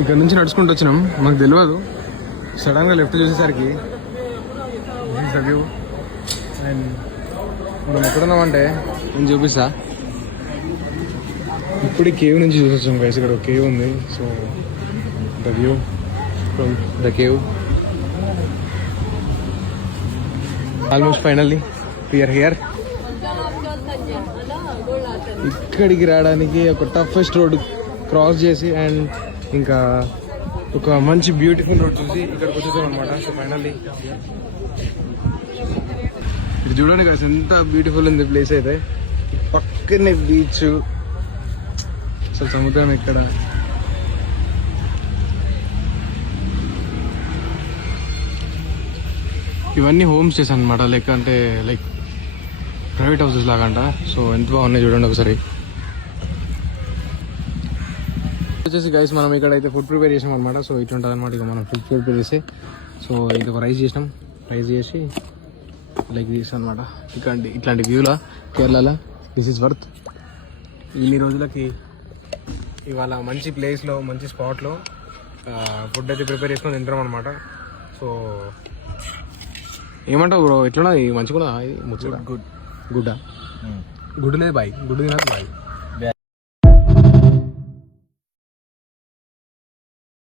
ఇక్కడ నుంచి నడుచుకుంటూ వచ్చినాం, మాకు తెలియదు. సడన్గా లెఫ్ట్ చూసేసరికి వ్యూ. అండ్ మనం ఎక్కడున్నామంటే నేను చూపిస్తా. ఇప్పుడు కేవ్ నుంచి చూసొచ్చాం గైస్. ఇక్కడ ఒక కేవ్ ఉంది. So the view from the cave. Almost finally we are here. ఇక్కడికి రావడానికి ఒక టఫెస్ట్ రోడ్ క్రాస్ చేసి అండ్ ఇంకా ఒక మంచి బ్యూటిఫుల్ రోడ్ చూసి ఇక్కడికి వచ్చేసాం అనమాట. సో ఫైనల్లీ ఇది చూడండి కదా ఎంత బ్యూటిఫుల్ ఉంది ప్లేస్. అయితే పక్కనే బీచ్, అసలు సముద్రం ఇక్కడ. ఇవన్నీ హోమ్ స్టేస్ అనమాట, లైక్ అంటే లైక్ ప్రైవేట్ హౌసెస్ లాగా అంట. సో ఎంత బాగున్నాయి చూడండి ఒకసారి. వచ్చేసి గైస్ మనం ఇక్కడైతే ఫుడ్ ప్రిపేర్ చేసాం అనమాట. సో ఇట్లుంటుంది అనమాట. ఇక మనం ఫుడ్ ప్రిపేర్ చేసి సో ఇది ఒక రైస్ చేసినాం. రైస్ చేసి లైక్ దిస్ అనమాట. ఇట్లాంటి వ్యూలా కేరళలో దిస్ ఈజ్ వర్త్. ఇన్ని రోజులకి ఇవాళ మంచి ప్లేస్లో మంచి స్పాట్లో ఫుడ్ అయితే ప్రిపేర్ చేసుకొని తింటాం అనమాట. సో ఏమంటావు బ్రో, ఎట్లున్నా మంచిగా ముచ్చట? గుడ్ గుడ్డా గుడ్డు లేదు బాయ్, గుడ్డు తినదు బాయ్.